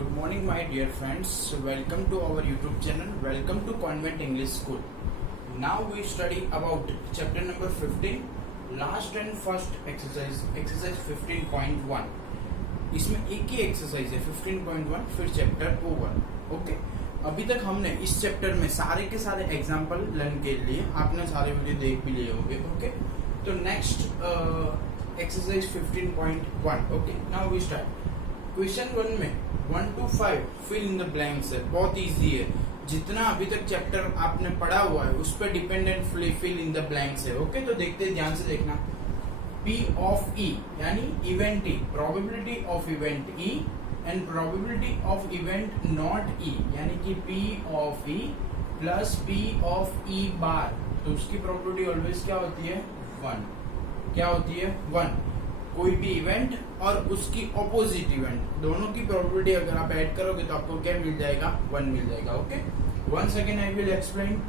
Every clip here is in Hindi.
Good morning, my dear friends. Welcome to our YouTube channel. Welcome to Convent English School. Now we study about chapter number 15, last and first exercise, exercise 15.1. इसमें एक ही एक्सरसाइज है 15.1, फिर चैप्टर ओवर. ओके, अभी तक हमने इस चैप्टर में सारे के सारे एग्जाम्पल लर्न के लिए आपने सारे वीडियो देख भी लिए होंगे. ओके, तो next exercise 15.1. Okay, now we start. Question 1 में 1 to 5 fill in the blanks है. बहुत इजी है. जितना अभी तक चैप्टर आपने पढ़ा हुआ है उस पर dependent fill in the blanks है. ओके, तो देखते हैं, ध्यान से देखना. P of E यानी event E, probability of event E and probability of event not E, यानी कि P of E plus P of E बार, तो उसकी प्रोबेबिलिटी ऑलवेज क्या होती है? 1. क्या होती है? 1. कोई भी इवेंट और उसकी ऑपोजिट इवेंट, दोनों की प्रोबेबिलिटी अगर आप ऐड करोगे तो आपको क्या मिल जाएगा? 1 मिल जाएगा. Okay, once again I will explain.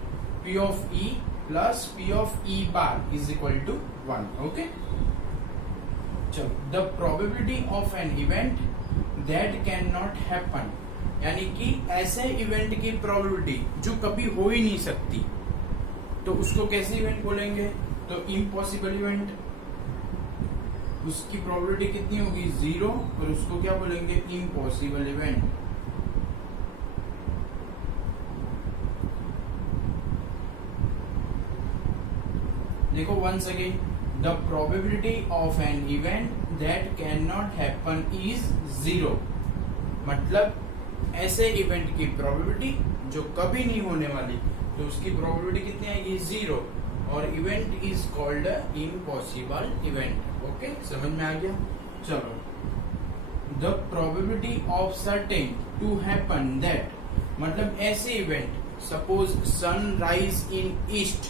P of E plus P of E bar is equal to 1. Okay, चलो. The probability of an event that can not happen, यानी कि ऐसे इवेंट की प्रोबेबिलिटी जो कभी हो ही नहीं सकती, तो उसको कैसे इवेंट बोलेंगे? तो इम्पॉसिबल इवेंट. उसकी प्रोबेबिलिटी कितनी होगी? 0. और उसको क्या बोलेंगे? Impossible event. देखो once again, the probability of an event that can not happen is 0. मतलब ऐसे इवेंट की प्रोबेबिलिटी जो कभी नहीं होने वाली, तो उसकी प्रोबेबिलिटी कितनी आएगी? 0. और event is called impossible event. Okay, समझ में आ गया? चलो. The probability of certain to happen that, मतलब ऐसे event, suppose sunrise in east.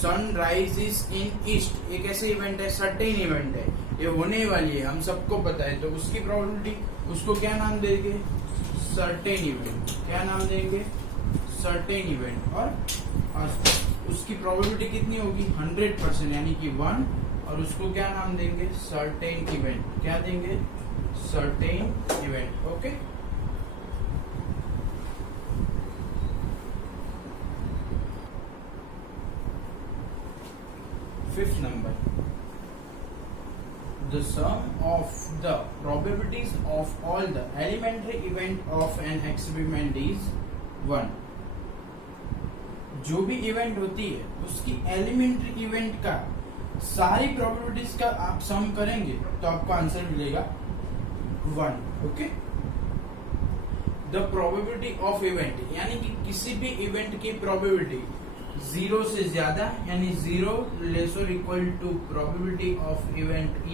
Sunrise is in east एक ऐसे इवेंट है, सर्टेन इवेंट है, ये होने वाली है, हम सबको पता है, तो उसकी प्रोबेबिलिटी, उसको क्या नाम देंगे? Certain event. क्या नाम देंगे? Certain event. और उसकी प्रोबेबिलिटी कितनी होगी? 100%, यानी कि 1. और उसको क्या नाम देंगे? Certain event. क्या देंगे? Certain event. Okay, fifth number. The sum of the probabilities of all the elementary event of an experiment is 1. जो भी इवेंट होती है उसकी एलिमेंट्री इवेंट का सारी प्रोबेबिलिटीज का आप सम करेंगे तो आपको आंसर मिलेगा 1. Okay, the probability of event, यानी कि किसी भी इवेंट की प्रोबेबिलिटी 0 से ज्यादा, यानी 0 लेस और equal to probability of event E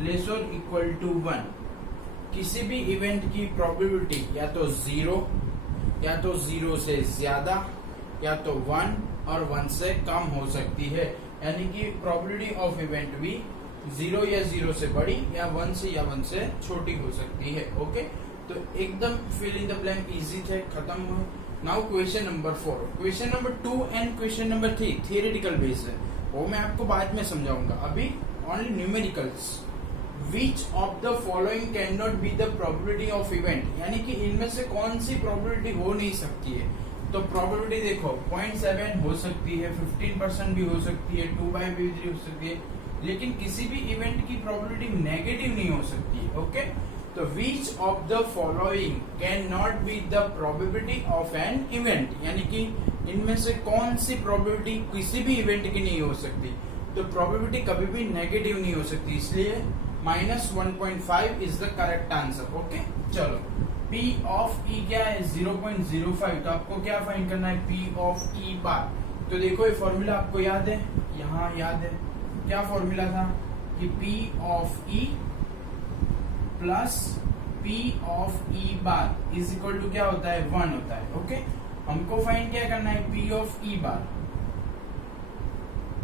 less और इक्वल टू 1. किसी भी इवेंट की प्रोबेबिलिटी या तो 0, या तो 0 से ज्यादा, या तो 1 और 1 से कम हो सकती है, यानी कि प्रोबेबिलिटी ऑफ इवेंट भी 0 या 0 से बड़ी, या 1 से छोटी हो सकती है. ओके, तो एकदम fill in the blank easy थे, खत्म हुए. Now question number 4. Question number 2 and question number 3 theoretical base है, वो मैं आपको बाद में समझाऊंगा. अभी only numericals. Which of the following cannot be the probability of event, यानी कि इनमें से कौन सी प्रोबेबिलिटी हो नहीं सकती है? तो प्रोबेबिलिटी देखो, 0.7 हो सकती है, 15% भी हो सकती है, 2/3 हो सकती है, लेकिन किसी भी इवेंट की प्रोबेबिलिटी नेगेटिव नहीं हो सकती है. ओके, तो which of the following cannot be the probability of an event, यानी कि इनमें से कौन सी प्रोबेबिलिटी किसी भी इवेंट की नहीं हो सकती? तो प्रोबेबिलिटी कभी भी नेगेटिव नहीं हो सकती, इसलिए -1.5 is the correct answer. Okay, चलो. P of E क्या है? 0.05. तो आपको क्या फाइंड करना है? P of E बार. तो देखो ये फॉर्मूला आपको याद है, यहाँ याद है. क्या फॉर्मूला था? कि P of E plus P of E bar is equal to क्या होता है? 1 होता है. ओके, हमको फाइंड क्या करना है? P of E bar.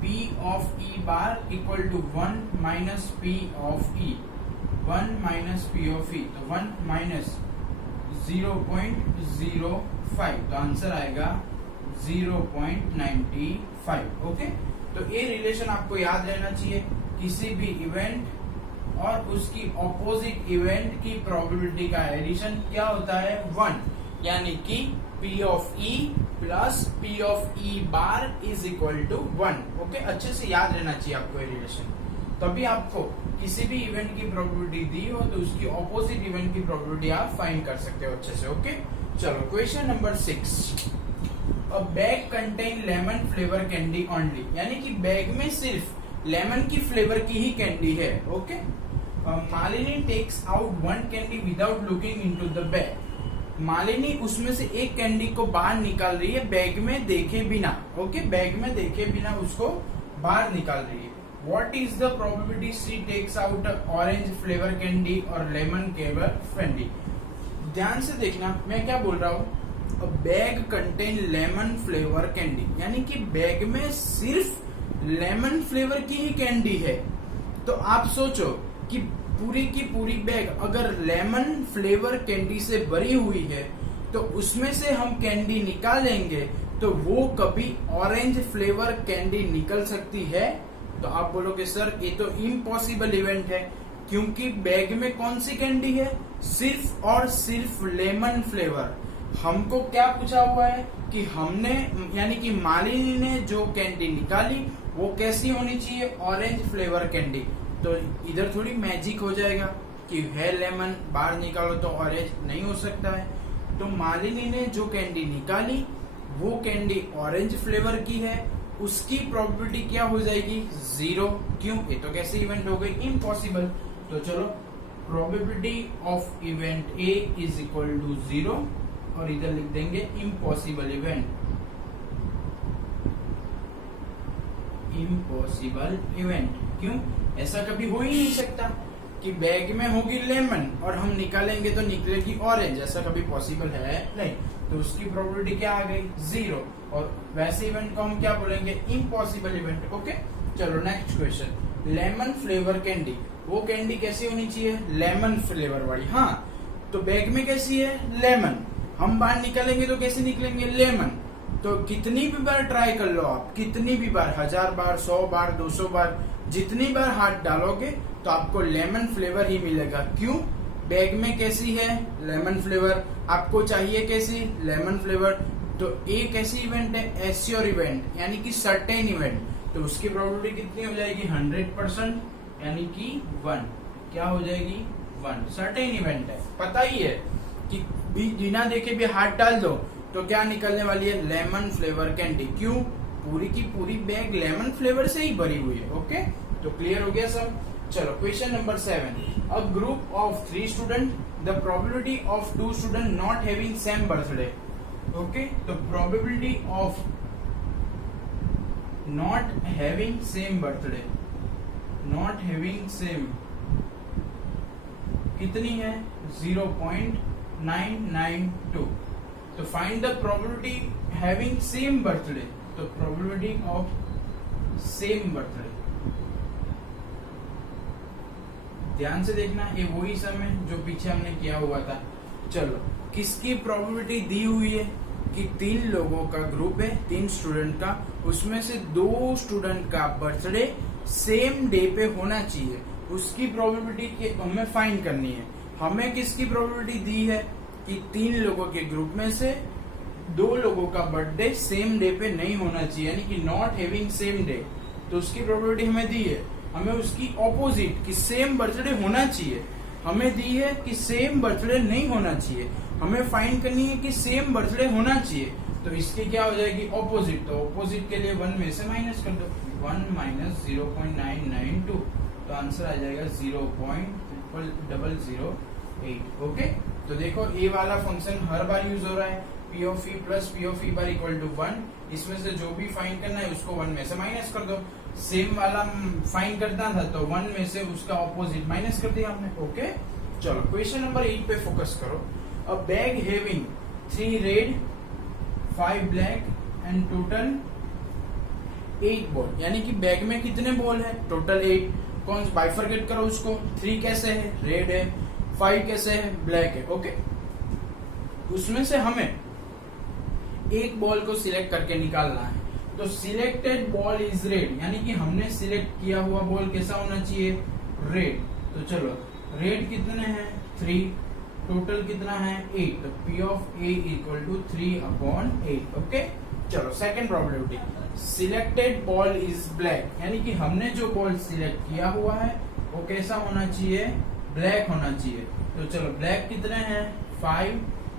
P of E bar equal to 1 minus P of E. 1 minus P of E, तो 1 माइनस 0.05, तो आंसर आएगा 0.95. ओके, तो ये रिलेशन आपको याद रहना चाहिए. किसी भी इवेंट और उसकी ऑपोजिट इवेंट की प्रोबेबिलिटी का एडिशन क्या होता है 1, यानी कि P of E plus P of E bar is equal to 1। Okay, अच्छे से याद रहना चाहिए आपको ये रिलेशन, तभी आपको किसी भी इवेंट की प्रोबेबिलिटी दी हो तो उसकी ऑपोजिट इवेंट की प्रोबेबिलिटी आप फाइंड कर सकते हो अच्छे से। ओके, चलो question number 6। A bag contain lemon flavour candy only, यानी कि बैग में सिर्फ लेमन की फ्लेवर की ही कैंडी है। Okay, Malini takes out one candy without looking into the bag. Malini उसमें से एक कैंडी को बाहर निकाल रही है बैग में देखे बिना। ओके, बैग में देखे बिना उसको बाहर निकाल रही है। What is the probability she takes out orange flavor candy और lemon flavor candy? ध्यान से देखना मैं क्या बोल रहा हूँ। Bag contain lemon flavour candy, यानी कि बैग में सिर्फ लेमन फ्लेवर की ही कैंडी है। तो आप सोचो कि पूरी की पूरी बैग अगर लेमन फ्लेवर कैंडी से भरी हुई है तो उसमें से हम कैंडी निकालेंगे तो वो कभी ऑरेंज फ्लेवर कैंडी निकल सकती है? तो आप बोलोगे सर ये तो इम्पॉसिबल इवेंट है, क्योंकि बैग में कौन सी कैंडी है? सिर्फ और सिर्फ लेमन फ्लेवर। हमको क्या पूछा हुआ है कि हमने यानी कि मालिनी ने जो कैंडी निकाली वो कैसी होनी चाहिए? Orange flavour candy. तो इधर थोड़ी मैजिक हो जाएगा कि है लेमन बाहर निकालो तो ऑरेंज, नहीं हो सकता है। तो मालिनी ने जो कैंडी निकाली वो कैंडी ऑरेंज फ्लेवर की है, उसकी प्रोबेबिलिटी क्या हो जाएगी? 0। क्यों? ये तो कैसे इवेंट हो गई? इम्पॉसिबल। तो चलो probability of event A is equal to 0 और इधर लिख देंगे इम्पॉसिबल इवेंट। इम्पॉसिबल इवेंट क्यों? ऐसा कभी हो ही नहीं सकता कि बैग में होगी लेमन और हम निकालेंगे तो निकलेगी ऑरेंज, ऐसा कभी पॉसिबल है नहीं। तो उसकी प्रोबेबिलिटी क्या आ गई? 0। और वैसे इवेंट को हम क्या बोलेंगे? Impossible event. ओके, चलो next question. Lemon flavour candy, वो कैंडी कैसी होनी चाहिए? लेमन फ्लेवर वाली। हाँ, तो बैग में कैसी है? लेमन। हम बाहर निकालेंगे तो कैसे निकलेंगे? लेमन। तो कितनी भी बार ट्राई कर लो आप, कितनी भी बार, 1000 बार, 100 बार, 200 बार, जितनी बार हाथ डालोगे तो आपको लेमन फ्लेवर ही मिलेगा। क्यों? बैग में कैसी है? Lemon flavour. आपको चाहिए कैसी? Lemon flavour. तो एक ऐसी इवेंट है एश्योर इवेंट, यानी कि सर्टेन इवेंट, तो उसकी प्रोबेबिलिटी कितनी हो जाएगी? 100%, यानी कि 1। क्या हो जाएगी? 1। सर्टेन इवेंट है, पता ही है कि बिना देखे भी हाथ डाल दो तो क्या निकलने वाली है? Lemon flavour candy. क्यों? पूरी की पूरी बैग लेमन फ्लेवर से ही भरी हुई है। ओके, तो क्लियर हो गया सब। चलो question number 7। A group of 3 student, the probability of 2 student not having same birthday. Okay, तो probability of not having same birthday, not having same कितनी है? 0.992। तो find the probability having same birthday, तो प्रोबेबिलिटी ऑफ सेम बर्थडे। ध्यान से देखना, ये वही सम है जो पीछे हमने किया हुआ था। चलो, किसकी प्रोबेबिलिटी दी हुई है कि 3 लोगों का ग्रुप है, 3 स्टूडेंट का, उसमें से 2 स्टूडेंट का बर्थडे सेम डे पे होना चाहिए, उसकी प्रोबेबिलिटी हमें फाइंड करनी है। हमें किसकी प्रोबेबिलिटी दी है कि 3 लोगों के ग्रुप में से 2 लोगों का बर्थडे सेम डे पे नहीं होना चाहिए, यानी कि नॉट हैविंग सेम डे। तो उसकी प्रोबेबिलिटी हमें दी है। हमें उसकी ऑपोजिट कि सेम बर्थडे होना चाहिए, हमें दी है कि सेम बर्थडे नहीं होना चाहिए। हमें फाइंड करनी है कि सेम बर्थडे होना चाहिए, तो इसकी क्या हो जाएगी? ऑपोजिट। तो ऑपोजिट के लिए 1 में से माइनस कर दो, 1 माइनस 0.992, तो आंसर आ जाएगा 0.0008। ओके, तो देखो ये वाला फंक्शन हर बार यूज हो रहा है, P of E plus P of E bar equal to 1। इसमें से जो भी फाइंड करना है उसको 1 में से माइनस कर दो। सेम वाला फाइंड करना था तो 1 में से उसका ऑपोजिट माइनस कर दिया हमने। ओके, चलो क्वेश्चन नंबर 8 पे फोकस करो। अ bag having 3 red 5 black and total 8 ball, यानी कि बैग में कितने बॉल है? टोटल 8। कौन बाइफरकेट करो उसको, 3 कैसे है? रेड है, 5 कैसे है? ब्लैक है। ओके, उसमें से हमें एक बॉल को सिलेक्ट करके निकालना है। तो सिलेक्टेड बॉल इज रेड, यानी कि हमने सिलेक्ट किया हुआ बॉल कैसा होना चाहिए? रेड। तो चलो रेट कितने हैं 3, टोटल कितना है 8, तो P of A equal to 3/8। Okay, चलो second probability, selected ball is black, यानी कि हमने जो बॉल सिलेक्ट किया हुआ है वो कैसा होना चाहिए, ब्लैक होना चाहिए। तो चलो ब्लैक कितने हैं 5,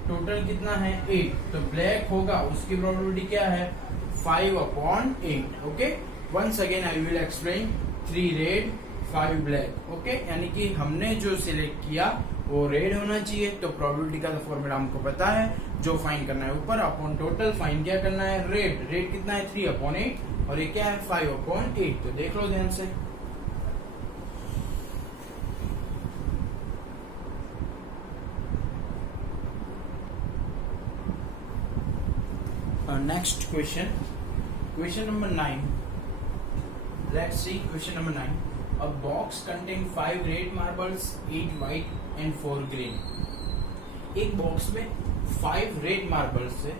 टोटल कितना है 8, तो ब्लैक होगा उसकी प्रोबेबिलिटी क्या है 5/8। Okay, once again I will explain, 3 red 5 black. Okay, यानी कि हमने जो सिलेक्ट किया वो रेड होना चाहिए, तो प्रोबेबिलिटी का फॉर्मूला हमको पता है, जो फाइंड करना है ऊपर अपॉन टोटल, फाइंड क्या करना है रेड, रेड कितना है 3/8 और ये क्या है 5/8। तो देख लो ध्यान से, next question number 9. Let's see question number 9. A box contain 5 red marbles, 8 white and 4 green. एक बॉक्स में 5 रेड मार्बल्स है,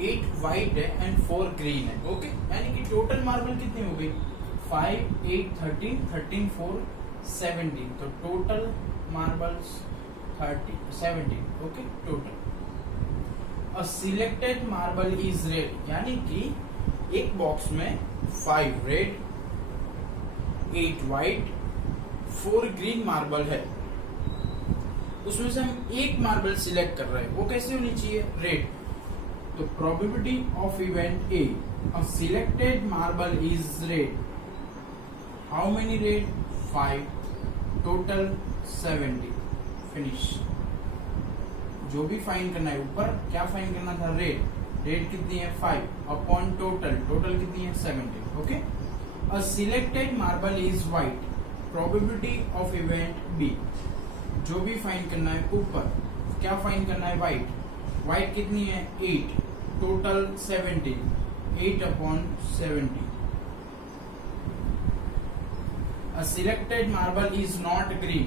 8 व्हाइट है एंड 4 ग्रीन है। ओके, यानी कि टोटल मार्बल कितनी हो गई 5, 8, 13, 13, 4, 17। तो total marbles 17। Okay, total. A selected marble is red, यानी कि एक बॉक्स में 5 रेड, 8 व्हाइट, 4 ग्रीन मार्बल है, उसमें से हम एक मार्बल सिलेक्ट कर रहे हैं, वो कैसे होनी चाहिए रेड। तो probability of event A, a selected marble is red, how many red 5, total 70, finish। जो भी फाइंड करना है ऊपर, क्या फाइंड करना था रेड, रेड कितनी है 5 अपॉन टोटल, टोटल कितनी है 70। Okay, a selected marble is white, probability of event B, जो भी फाइंड करना है ऊपर, क्या फाइंड करना है व्हाइट, व्हाइट कितनी है 8, total 70, 8/70। A selected marble is not green,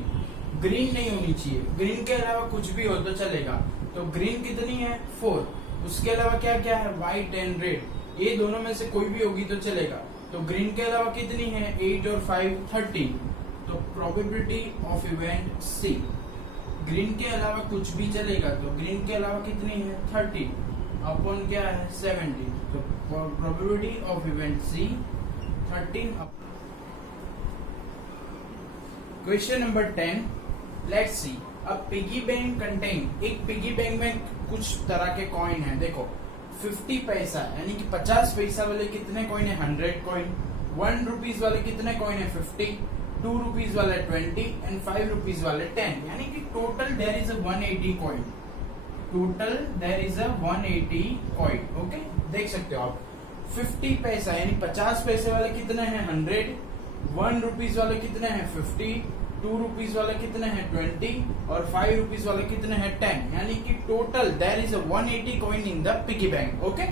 green नहीं होनी चाहिए, ग्रीन के अलावा कुछ भी हो तो चलेगा। तो ग्रीन कितनी है 4, उसके अलावा क्या क्या है व्हाइट एंड रेड, ये दोनों में से कोई भी होगी तो चलेगा। तो ग्रीन के अलावा कितनी है 8 और 5 13। तो probability of event C, green के अलावा कुछ भी चलेगा, तो ग्रीन के अलावा कितनी है 13 अपॉन क्या है 70। तो probability of event C 13। Question number 10, let's see. अब पिगी बैंक कंटेन, एक पिगी बैंक में कुछ तरह के कॉइन है, देखो 50 पैसा यानी कि 50 पैसा वाले कितने कॉइन है 100 कॉइन, 1 रुपीज वाले कितने कॉइन है 50, 2 रुपीज वाले 20 एंड 5 रुपीज वाले 10, यानी कि total there is a 180 coin, total there is a 180 coin. Okay, देख सकते हो आप 50 पैसा यानी 50 पैसे वाले कितने हैं 100, 1 रुपीज वाले कितने हैं 50, 2 रुपीज वाले कितने हैं 20 और 5 रुपीज वाले कितने हैं 10, यानी कि total there is a 180 coin in the piggy bank. Okay,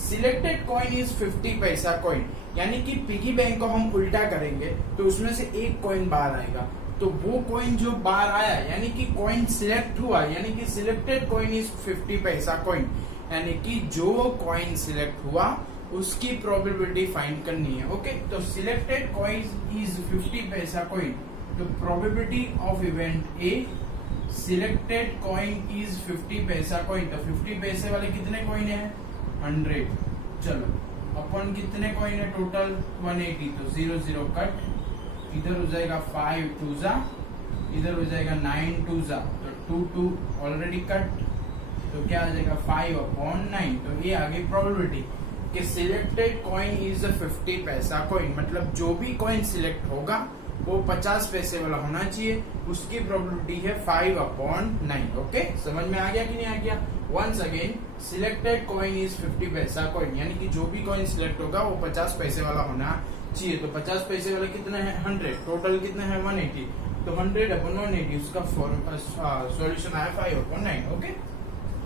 selected coin is 50 paisa coin, यानी कि पिगी बैंक को हम उल्टा करेंगे तो उसमें से एक कॉइन बाहर आएगा, तो वो कॉइन जो बाहर आया यानी कि कॉइन सिलेक्ट हुआ, यानी कि selected coin is 50 paisa coin, यानी कि जो कॉइन सिलेक्ट हुआ उसकी प्रोबेबिलिटी फाइंड करनी है। ओके, तो selected coin is 50 paisa coin, तो probability of event A, selected coin is 50 paisa coin, तो 50 पैसे वाले कितने कॉइन है 100, चलो अपन कितने कॉइन है टोटल 180, तो 0 0 कट, इधर हो जाएगा 5 2 जा, इधर हो जाएगा 9 2 जा, तो 2 2 ऑलरेडी कट, तो क्या आ जाएगा 5/9। तो ये आ गई प्रोबेबिलिटी कि selected coin is 50 paisa coin, मतलब जो भी कॉइन सिलेक्ट होगा वो 50 पैसे वाला होना चाहिए, उसकी प्रोबेबिलिटी है 5/9। ओके, समझ में आ गया कि नहीं आ गया। Once again, selected coin is 50 paisa coin, यानी कि जो भी कॉइन सिलेक्ट होगा वो 50 पैसे वाला होना चाहिए, तो 50 पैसे वाले कितने हैं 100, टोटल कितने हैं 180, तो 100/180 उसका सॉल्यूशन आया 5/9। ओके,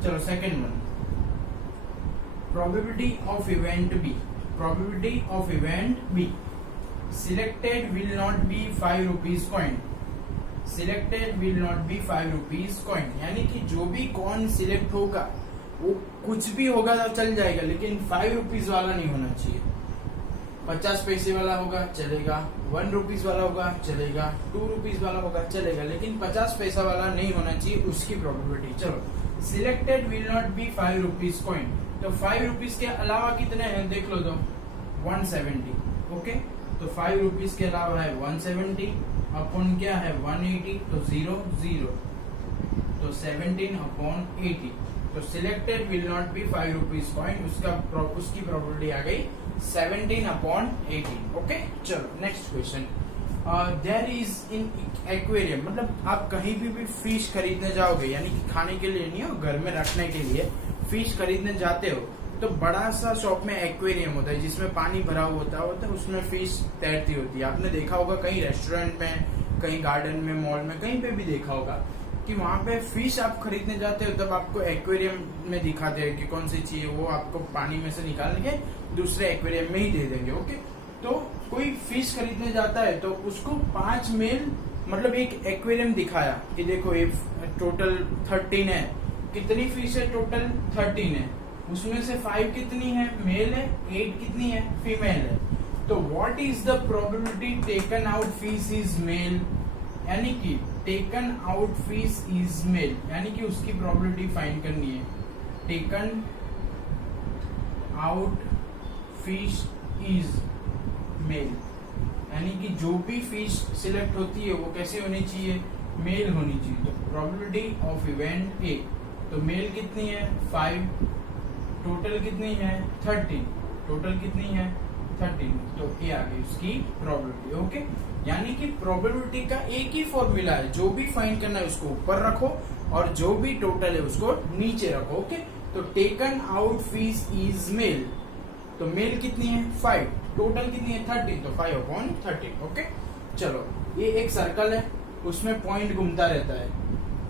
चलो second one, probability of event B, probability of event B, selected will not be 5 rupees coin, selected will not be 5 rupees coin, यानी कि जो भी कॉइन सिलेक्ट होगा वो कुछ भी होगा तो चल जाएगा, लेकिन 5 रुपीज वाला नहीं होना चाहिए। 50 पैसे वाला होगा चलेगा, 1 रुपीज वाला होगा चलेगा, 2 रुपीज वाला होगा चलेगा, लेकिन 50 पैसा वाला नहीं होना चाहिए, उसकी प्रोबेबिलिटी। चलो selected will not be 5 rupees coin, तो 5 रुपीज के अलावा कितने हैं देख लो तो 170। ओके, तो 5 रुपीज के अलावा है 170 अपॉन क्या है 180, तो 0 0, तो 17 अपॉन 80। तो selected will not be 5 rupees coin, उसकी प्रोबेबिलिटी आ गई 17 अपॉन 18। ओके, चलो next question. There is in aquarium, मतलब आप कहीं भी फिश खरीदने जाओगे, यानी कि खाने के लिए नहीं हो, घर में रखने के लिए फिश खरीदने जाते हो, तो बड़ा सा शॉप में एक्वेरियम होता है जिसमें पानी भरा हुआ होता है, उसमें फिश तैरती होती है। आपने देखा होगा कहीं रेस्टोरेंट में, कहीं गार्डन में, मॉल में, कहीं पे भी देखा होगा कि वहां पे फिश आप खरीदने जाते हो तब आपको एक्वेरियम में दिखाते हैं कि कौन सी चाहिए, वो आपको पानी में से निकाल के दूसरे एक्वेरियम में ही दे देंगे। ओके, तो कोई फिश खरीदने जाता है तो उसको 5 मेल, मतलब एक एक्वेरियम दिखाया कि देखो ये टोटल 13 है, कितनी फिश है टोटल 13 है, उसमें से 5 कितनी है मेल है, 8 कितनी है फीमेल है। तो what is the probability taken out fish is male, यानी कि taken out fish is male, यानी कि उसकी प्रोबेबिलिटी फाइंड करनी है। Taken out fish is male, यानी कि जो भी फिश सिलेक्ट होती है वो कैसे होनी चाहिए, मेल होनी चाहिए। तो प्रोबेबिलिटी ऑफ इवेंट ए, तो मेल कितनी है 5, टोटल कितनी है 13, टोटल कितनी है 13, तो ये आ गई उसकी प्रोबेबिलिटी। ओके, यानी कि प्रोबेबिलिटी का एक ही फॉर्मूला है, जो भी फाइंड करना है उसको ऊपर रखो और जो भी टोटल है उसको नीचे रखो। ओके, तो taken out fish is male, तो मेल कितनी है 5, टोटल कितनी है 13, तो 5 अपॉन 13। ओके, चलो ये एक सर्कल है, उसमें पॉइंट घूमता रहता है,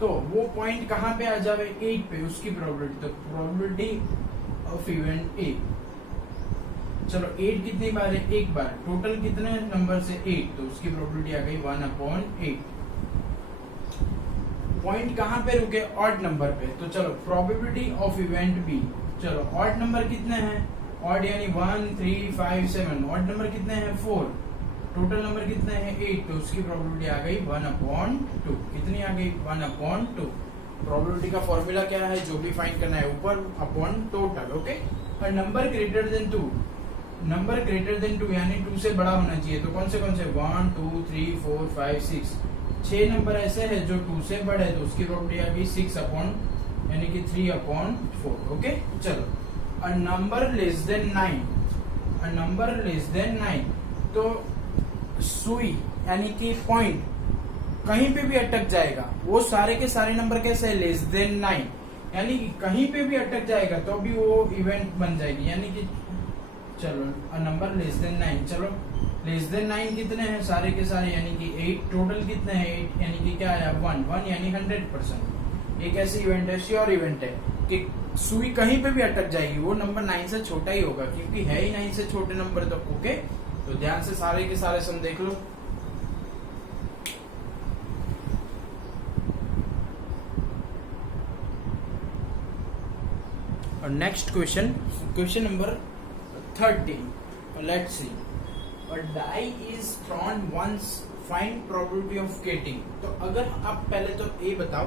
तो वो पॉइंट कहाँ पे आ जावे 8 पे, उसकी प्रोबेबिलिटी, तो प्रोबेबिलिटी ऑफ इवेंट ए। चलो 8 कितनी बार है, एक बार, टोटल कितने नंबर से 8, तो उसकी प्रोबेबिलिटी आ गई 1 अपॉन 8। पॉइंट कहाँ पे रुके, ऑड नंबर पे, तो चलो प्रोबेबिलिटी ऑफ इवेंट बी। चलो ऑड नंबर कितने हैं, ऑड यानी 1 3 5 7, ऑड नंबर कितने हैं 4, टोटल नंबर कितने हैं 8, तो उसकी प्रोबेबिलिटी आ गई 1 अपॉन 2। कितनी आ गई 1 अपॉन 2। प्रोबेबिलिटी का फॉर्मूला क्या है, जो भी फाइंड करना है ऊपर अपॉन टोटल। ओके, और number greater than 2, number greater than 2 यानी 2 से बड़ा होना चाहिए, तो कौन से 1 2 3 4 5 6, 6 नंबर ऐसे है जो 2 से बड़े है, तो उसकी प्रोबेबिलिटी आ गई 6 अपॉन, यानी कि 3 अपॉन 4। ओके, चलो a number less than 9, a number less than 9, तो सुई यानी कि पॉइंट कहीं पे भी अटक जाएगा, वो सारे के सारे नंबर कैसे है लेस देन 9, यानी कि कहीं पे भी अटक जाएगा तो भी वो इवेंट बन जाएगी, यानी कि चलो अ नंबर लेस देन 9, चलो लेस देन 9 कितने हैं सारे के सारे, यानी कि 8, टोटल कितने हैं 8, यानी कि क्या है 1 यानी 100%। एक ऐसी इवेंट है, श्योर इवेंट है कि सुई कहीं पे भी अटक जाएगी, वो नंबर 9 से छोटा ही होगा, क्योंकि है ही 9 से छोटे नंबर तो। ओके, तो ध्यान से सारे के सारे सम देख लो। और next question, question number 13, let's see. A die is thrown once, find probability of getting। तो अगर आप पहले तो ये बताओ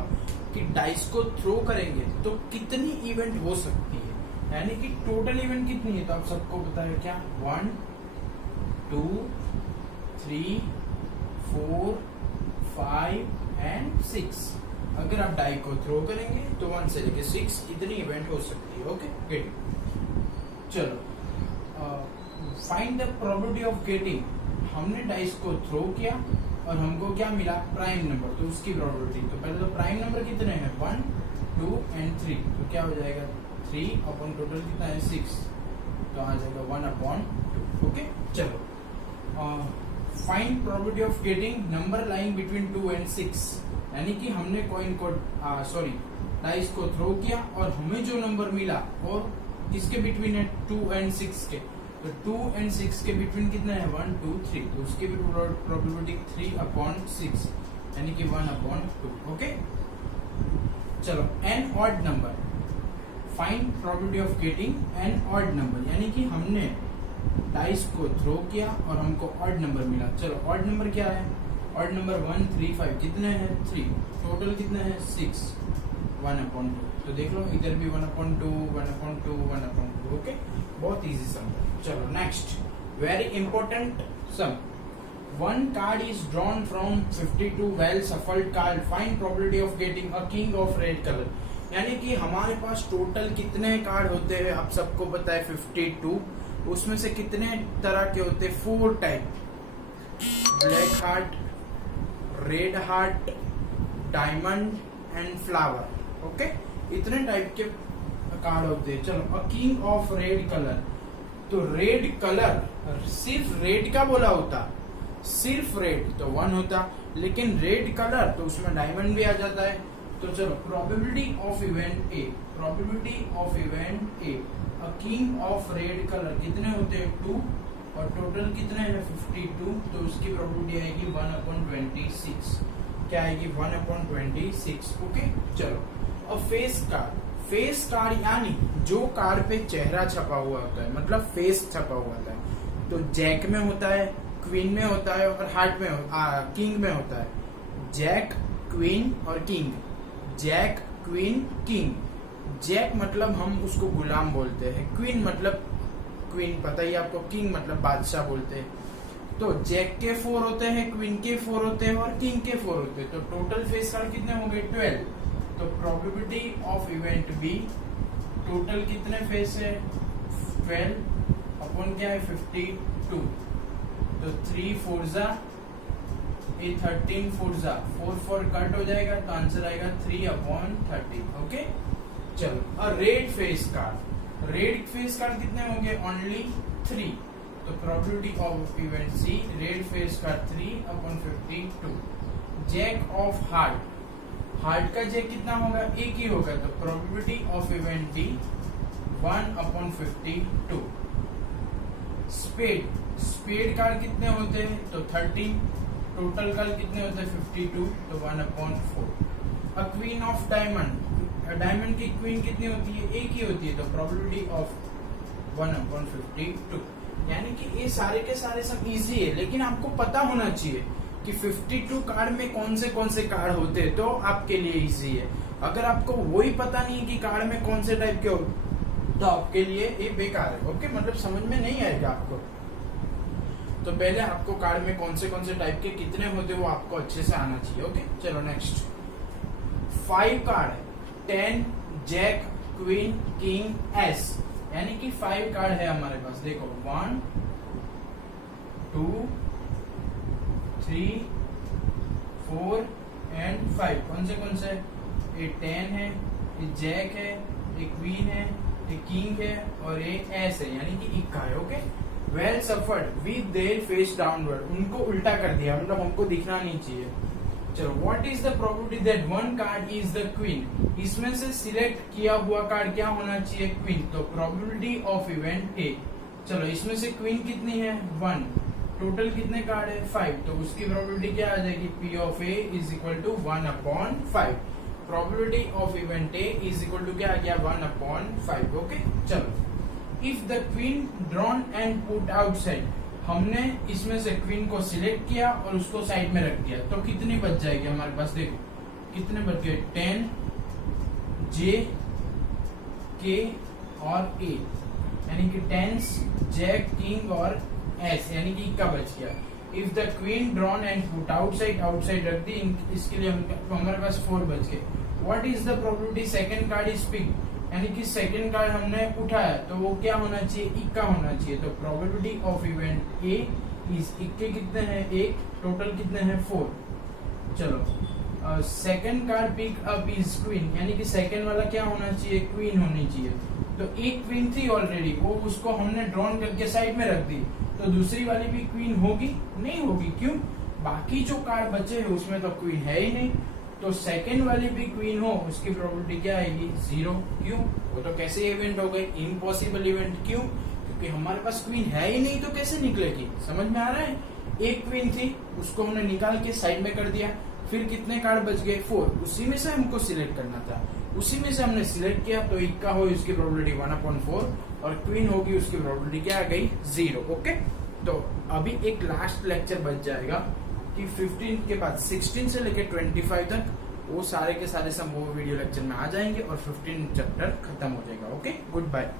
कि डाइस को थ्रो करेंगे तो कितनी इवेंट हो सकती है, यानी कि टोटल इवेंट कितनी है, तो आप सबको पता है क्या 1 2 3 4 5 एंड 6। अगर आप डाई को थ्रो करेंगे तो 1 से लेके 6 इतनी इवेंट हो सकती है। ओके, गेट, चलो find the probability of getting. हमने डाइस को थ्रो किया और हमको क्या मिला प्राइम नंबर, तो उसकी प्रोबेबिलिटी, तो पहले तो प्राइम नंबर कितने हैं 1 2 एंड 3, तो क्या हो जाएगा 3 अपॉन टोटल कितना है 6, तो आ जाएगा 1 अपॉन 2। ओके, चलो find probability of getting number lying between 2 and 6, यानी कि हमने कॉइन को डाइस को थ्रो किया और हमें जो नंबर मिला और किसके बिटवीन है 2 एंड 6 के, तो 2 एंड 6 के बिटवीन कितना है 1 2 3, तो उसकी भी प्रोबेबिलिटी 3 अपॉन 6, यानी कि 1 अपॉन 2। ओके, चलो an odd number, find probability of getting an odd number, यानी कि हमने डाइस को थ्रो किया और हमको ऑड नंबर मिला। चलो ऑड नंबर क्या है? ऑड नंबर 1 3 5 कितने हैं? 3। टोटल कितने हैं? 6। 1/2। तो देख लो इधर भी 1/2 1/2 1/2। ओके, बहुत इजी सम है। चलो next, very important sum. One card is drawn from 52 well shuffled card. Find probability of getting a king of red color. यानी कि हमारे पास टोटल कितने कार्ड होते हैं? आप सबको पता है 52। उसमें से कितने तरह के होते हैं? 4 type. Black heart, red heart, diamond and flower. Okay, इतने टाइप के कार्ड होते हैं। चलो, a king of red colour. तो रेड कलर, सिर्फ रेड का बोला होता, सिर्फ रेड तो 1 होता, लेकिन रेड कलर तो उसमें डायमंड भी आ जाता है। तो चलो, probability of event A, probability of event A, a king of red colour कितने होते हैं? 2, और टोटल कितने हैं? 52। तो उसकी प्रोबेबिलिटी आएगी 1/26। क्या आएगी? 1/26। ओके, चलो, अब फेस कार्ड। फेस कार्ड यानी जो कार्ड पे चेहरा छपा हुआ होता है, मतलब फेस छपा हुआ होता है। तो जैक में होता है, क्वीन में होता है और हार्ट में किंग में होता है। जैक, क्वीन और king. Jack, queen, king. Jack मतलब हम उसको गुलाम बोलते हैं, क्वीन मतलब क्वीन पता ही आपको, किंग मतलब बादशाह बोलते हैं। तो जैक के 4 होते हैं, क्वीन के 4 होते हैं और किंग के 4 होते हैं। तो टोटल फेस कार्ड कितने होंगे? 12। तो probability of event B, total कितने फेस है? 12 अपॉन क्या है? 52। तो 3 4 जा, ये 13 4 जा, 4 4 कट हो जाएगा, तो आंसर आएगा 3/30। ओके, चलो, a red face card. Red face card कितने होंगे? ओनली 3। तो probability of event C, red face card 3/52। Jack of heart, heart का जैक कितना होगा? एक ही होगा। तो probability of event D 1/52। Spade, spade card कितने होते हैं? तो 13। टोटल कार्ड कितने होते हैं? 52। तो 1/4। A queen of diamond, diamond की क्वीन कितनी होती है? एक ही होती है। तो प्रोबेबिलिटी ऑफ 1/52। यानी कि ये सारे के सारे सब इजी है, लेकिन आपको पता होना चाहिए कि 52 कार्ड में कौन से कार्ड होते हैं, तो आपके लिए इजी है। अगर आपको वही पता नहीं है कि कार्ड में कौन से टाइप के हो, तो आपके लिए ये बेकार है। ओके, मतलब समझ में नहीं आएगा आपको। तो पहले आपको कार्ड में कौन से टाइप के कितने होते हैं वो आपको अच्छे से आना चाहिए। ओके, चलो next. 5 card, 10, jack, queen, king, ace. यानी कि 5 कार्ड है हमारे पास। देखो 1 2 3 4 एंड 5। कौन से? ये 10 है, ये जैक है, ये क्वीन है, ये किंग है और ये एस है, यानी कि इक्का है। Okay, well suffered with their face downward, उनको उल्टा कर दिया, मतलब हमको दिखना नहीं चाहिए। चलो, what is the probability that one card is the queen? इसमें से सिलेक्ट किया हुआ कार्ड क्या होना चाहिए? क्वीन। तो प्रोबेबिलिटी ऑफ इवेंट ए। चलो, इसमें से क्वीन कितनी है? 1। टोटल कितने कार्ड है? 5। तो उसकी प्रोबेबिलिटी क्या आ जाएगी? P of A is equal to 1/5। Probability of event A is equal to क्या आ गया? 1/5। ओके, चलो, if the queen drawn and put outside, हमने इसमें से क्वीन को सिलेक्ट किया और उसको साइड में रख दिया, तो कितनी बच जाएगी हमारे पास? देखो कितने बच गए? 10, जे, के और ए, यानी कि 10, जैक, किंग और एस, यानी कि इक्का बच गया। If the queen drawn and put outside, outside रख दी, इसके लिए हमारे पास 4 बच गए। What is the probability second card is picked? यानी कि सेकंड कार्ड हमने उठाया तो वो क्या होना चाहिए? इक्का होना चाहिए। तो probability of event A is, इक्के कितने हैं? 1। टोटल कितने हैं? 4। चलो, second card pick up is queen, यानी कि सेकंड वाला क्या होना चाहिए? क्वीन होनी चाहिए। तो एक क्वीन थी ऑलरेडी, वो उसको हमने ड्रॉन करके साइड में रख दी, तो दूसरी वाली भी क्वीन होगी? नहीं होगी। क्यों? बाकी जो कार्ड बचे हैं उसमें तो क्वीन है ही नहीं। तो सेकंड वाली भी क्वीन हो, उसकी प्रोबेबिलिटी क्या आएगी? 0। क्यों? वो तो कैसे इवेंट हो गई? Impossible event. क्यों? क्योंकि हमारे पास क्वीन है ही नहीं, तो कैसे निकलेगी? समझ में आ रहा है? एक क्वीन थी, उसको हमने निकाल के साइड में कर दिया, फिर कितने कार्ड बच गए 4, उसी में से हमको सिलेक्ट करना था, उसी में से हमने सिलेक्ट किया तो इक्का हो उसकी प्रोबेबिलिटी 1/4 और क्वीन होगी उसकी प्रोबेबिलिटी क्या आ गई 0। ओके, तो अभी एक लास्ट लेक्चर बच जाएगा कि 15 के बाद 16 से लेकर 25 तक वो सारे के सारे सब वो वीडियो लेक्चर में आ जाएंगे और 15 चैप्टर खत्म हो जाएगा। Okay, good bye.